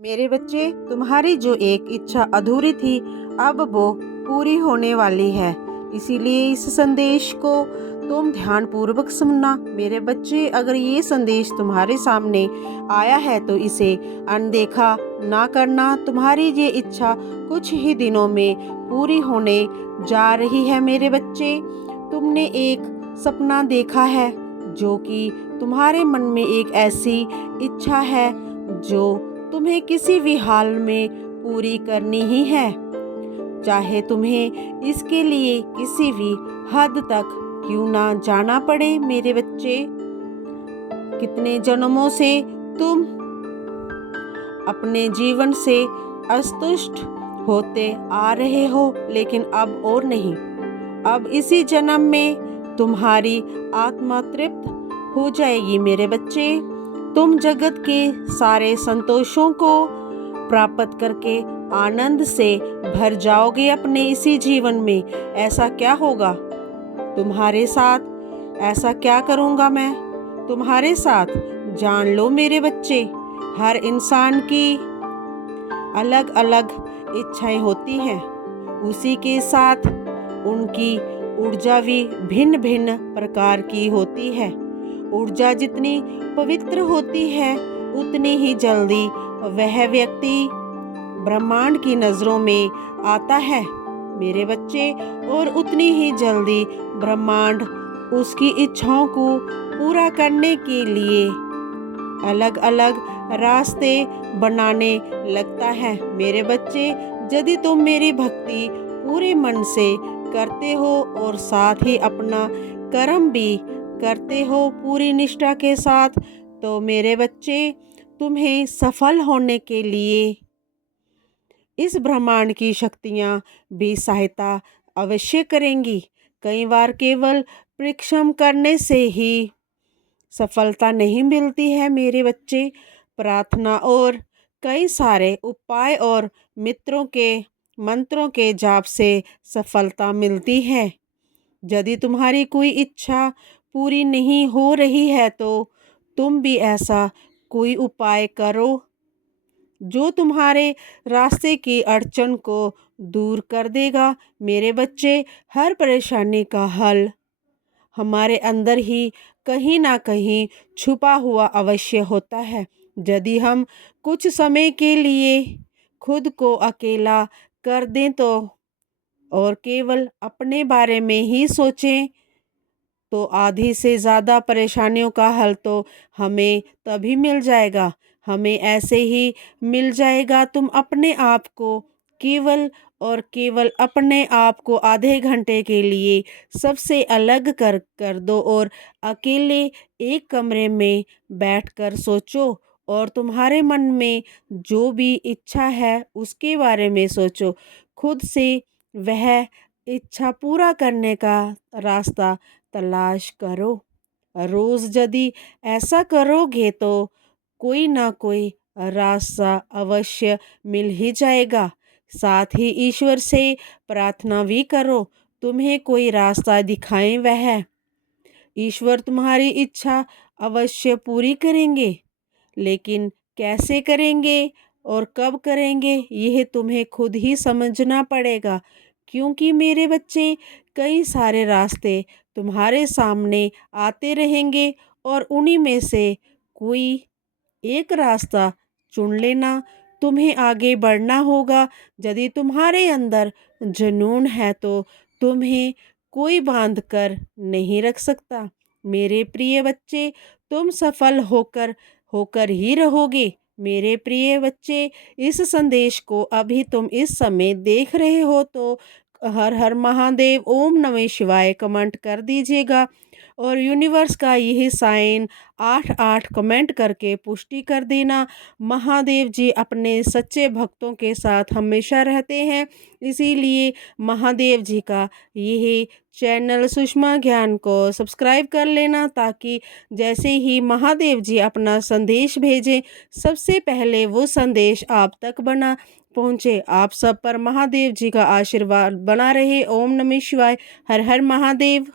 मेरे बच्चे, तुम्हारी जो एक इच्छा अधूरी थी अब वो पूरी होने वाली है। इसीलिए इस संदेश को तुम ध्यानपूर्वक सुनना। मेरे बच्चे, अगर ये संदेश तुम्हारे सामने आया है तो इसे अनदेखा ना करना। तुम्हारी ये इच्छा कुछ ही दिनों में पूरी होने जा रही है। मेरे बच्चे, तुमने एक सपना देखा है जो कि तुम्हारे मन में एक ऐसी इच्छा है जो तुम्हें किसी भी हाल में पूरी करनी ही है, चाहे तुम्हें इसके लिए किसी भी हद तक क्यों ना जाना पड़े। मेरे बच्चे, कितने जन्मों से तुम अपने जीवन से असंतुष्ट होते आ रहे हो, लेकिन अब और नहीं। अब इसी जन्म में तुम्हारी आत्मा तृप्त हो जाएगी। मेरे बच्चे, तुम जगत के सारे संतोषों को प्राप्त करके आनंद से भर जाओगे अपने इसी जीवन में। ऐसा क्या होगा तुम्हारे साथ? ऐसा क्या करूँगा मैं तुम्हारे साथ? जान लो मेरे बच्चे, हर इंसान की अलग अलग इच्छाएं होती हैं। उसी के साथ उनकी ऊर्जा भी भिन्न भिन्न प्रकार की होती है। ऊर्जा जितनी पवित्र होती है उतनी ही जल्दी वह व्यक्ति ब्रह्मांड की नज़रों में आता है मेरे बच्चे, और उतनी ही जल्दी ब्रह्मांड उसकी इच्छाओं को पूरा करने के लिए अलग अलग रास्ते बनाने लगता है। मेरे बच्चे, यदि तुम मेरी भक्ति पूरे मन से करते हो और साथ ही अपना कर्म भी करते हो पूरी निष्ठा के साथ, तो मेरे बच्चे, तुम्हें सफल होने के लिए इस ब्रह्मांड की शक्तियाँ भी सहायता अवश्य करेंगी। कई बार केवल परिश्रम करने से ही सफलता नहीं मिलती है मेरे बच्चे। प्रार्थना और कई सारे उपाय और मित्रों के मंत्रों के जाप से सफलता मिलती है। यदि तुम्हारी कोई इच्छा पूरी नहीं हो रही है तो तुम भी ऐसा कोई उपाय करो जो तुम्हारे रास्ते की अड़चन को दूर कर देगा। मेरे बच्चे, हर परेशानी का हल हमारे अंदर ही कहीं ना कहीं छुपा हुआ अवश्य होता है। यदि हम कुछ समय के लिए खुद को अकेला कर दें तो और केवल अपने बारे में ही सोचें तो आधी से ज़्यादा परेशानियों का हल तो हमें तभी मिल जाएगा। हमें ऐसे ही मिल जाएगा। तुम अपने आप को केवल और केवल अपने आप को आधे घंटे के लिए सबसे अलग कर दो और अकेले एक कमरे में बैठकर सोचो और तुम्हारे मन में जो भी इच्छा है उसके बारे में सोचो। खुद से वह इच्छा पूरा करने का रास्ता तलाश करो। रोज यदि ऐसा करोगे तो कोई ना कोई रास्ता अवश्य मिल ही जाएगा। साथ ही ईश्वर से प्रार्थना भी करो, तुम्हें कोई रास्ता दिखाएं। वह ईश्वर तुम्हारी इच्छा अवश्य पूरी करेंगे, लेकिन कैसे करेंगे और कब करेंगे यह तुम्हें खुद ही समझना पड़ेगा। क्योंकि मेरे बच्चे, कई सारे रास्ते तुम्हारे सामने आते रहेंगे और उन्हीं में से कोई एक रास्ता चुन लेना। तुम्हें आगे बढ़ना होगा। यदि तुम्हारे अंदर जुनून है तो तुम्हें कोई बांध कर नहीं रख सकता। मेरे प्रिय बच्चे, तुम सफल होकर होकर ही रहोगे। मेरे प्रिय बच्चे, इस संदेश को अभी तुम इस समय देख रहे हो तो हर हर महादेव, ओम नमः शिवाय कमेंट कर दीजिएगा और यूनिवर्स का यही साइन 88 कमेंट करके पुष्टि कर देना। महादेव जी अपने सच्चे भक्तों के साथ हमेशा रहते हैं, इसीलिए महादेव जी का यही चैनल सुषमा ज्ञान को सब्सक्राइब कर लेना, ताकि जैसे ही महादेव जी अपना संदेश भेजें सबसे पहले वो संदेश आप तक बना पहुँचे। आप सब पर महादेव जी का आशीर्वाद बना रहे। ओम नमः शिवाय। हर हर महादेव।